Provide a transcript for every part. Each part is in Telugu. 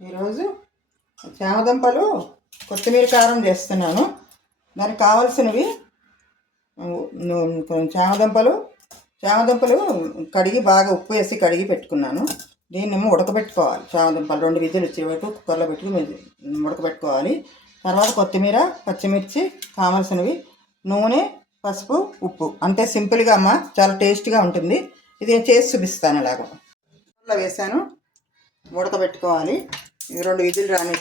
ఈరోజు చామదుంపలు కొత్తిమీర కారం చేస్తున్నాను. దానికి కావాల్సినవి చామదుంపలు కడిగి బాగా ఉప్పు వేసి కడిగి పెట్టుకున్నాను. దీన్నేమో ఉడకబెట్టుకోవాలి. చామదుంపలు 2 విజిల్ వచ్చే వరకు కుక్కర్లో పెట్టుకుని ఉడకబెట్టుకోవాలి. తర్వాత కొత్తిమీర, పచ్చిమిర్చి కావాల్సినవి, నూనె, పసుపు, ఉప్పు. అంతే సింపుల్గా అమ్మ, చాలా టేస్ట్గా ఉంటుంది. ఇది చేసి చూపిస్తాను. ఇలాగ కుక్కర్లో వేసాను, ఉడకబెట్టుకోవాలి. 2 విజిల్ రాని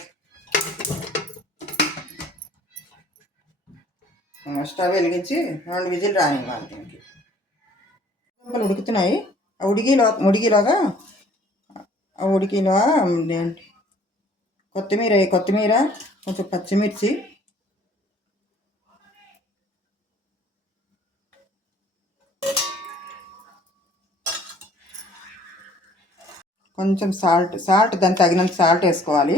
స్టవ్ వెలిగించి 2 విజిల్ రానివ్వాలి. దీనికి ఉడుకుతున్నాయి. ఉడికిలోగా కొత్తిమీర, కొంచెం పచ్చిమిర్చి, కొంచెం సాల్ట్ దానికి తగినంత సాల్ట్ వేసుకోవాలి.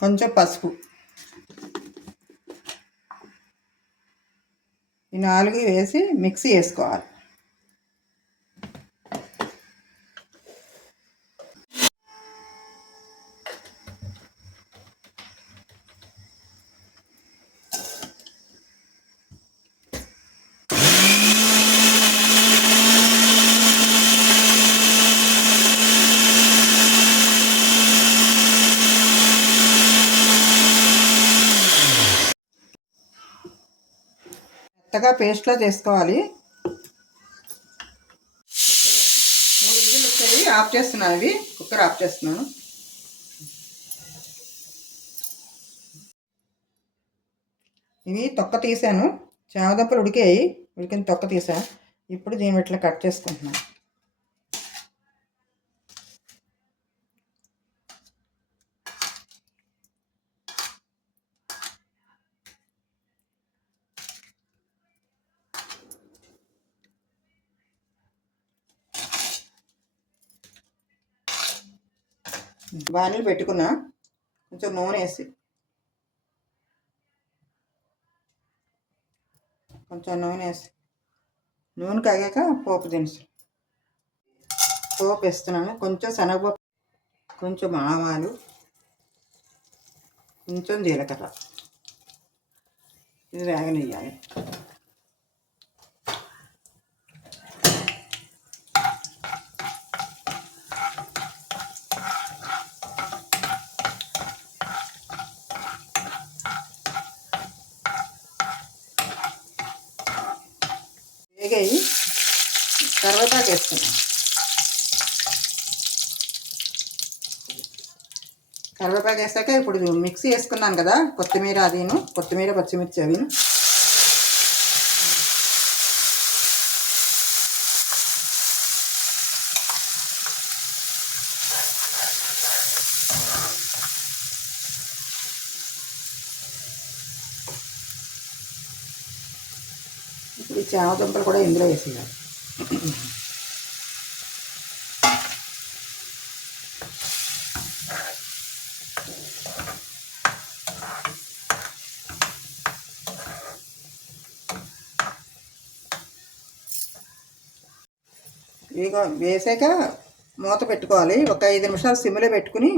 కొంచెం పసుపు. ఈ 4 వేసి మిక్సీ వేసుకోవాలి. మెత్తగా పేస్ట్లో చేసుకోవాలి. 3 విజిల్లు వచ్చాయి. ఆఫ్ చేస్తున్నాను. ఇవి కుక్కర్ ఆఫ్ చేస్తున్నాను. ఇవి తొక్క తీసాను. చామదుంపలు ఉడికిన తొక్క తీసాను. ఇప్పుడు దీన్ని ఇట్లా కట్ చేసుకుంటున్నాను. బాణీలు పెట్టుకున్నా, కొంచెం నూనె వేసి, నూనె కాగాక పోపు దినుసులు పోపు వేస్తున్నాను. కొంచెం శనగపప్పు, కొంచెం ఆవాలు, కొంచెం జీలకర్ర. ఇది వేగనియ్యాలి. వేగాయి. కరివేపాకు వేస్తున్నాను. కరివేపాకు వేసాక ఇప్పుడు మిక్సీ వేసుకున్నాను కదా, కొత్తిమీర పచ్చిమిర్చి అవిను. ఇప్పుడు ఈ చామదుంపలు కూడా ఇందులో వేసేయాలి. ఇక వేసాక మూత పెట్టుకోవాలి. ఒక 5 నిమిషాలు సిమ్లో పెట్టుకుని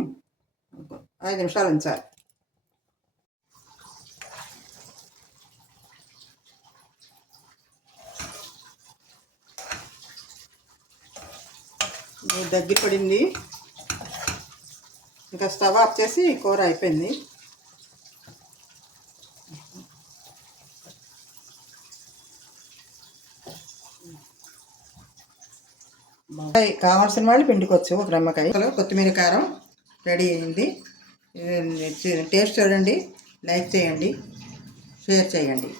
5 నిమిషాలు ఉంచాలి. దగ్గర పడింది. ఇంకా స్టవ్ ఆఫ్ చేసి కూర అయిపోయింది. కావాల్సిన వాళ్ళు పిండుకోవచ్చు. ఒక నిమ్మకాయ. కొత్తిమీర కారం రెడీ అయింది. టేస్ట్ చూడండి, లైక్ చేయండి, షేర్ చేయండి.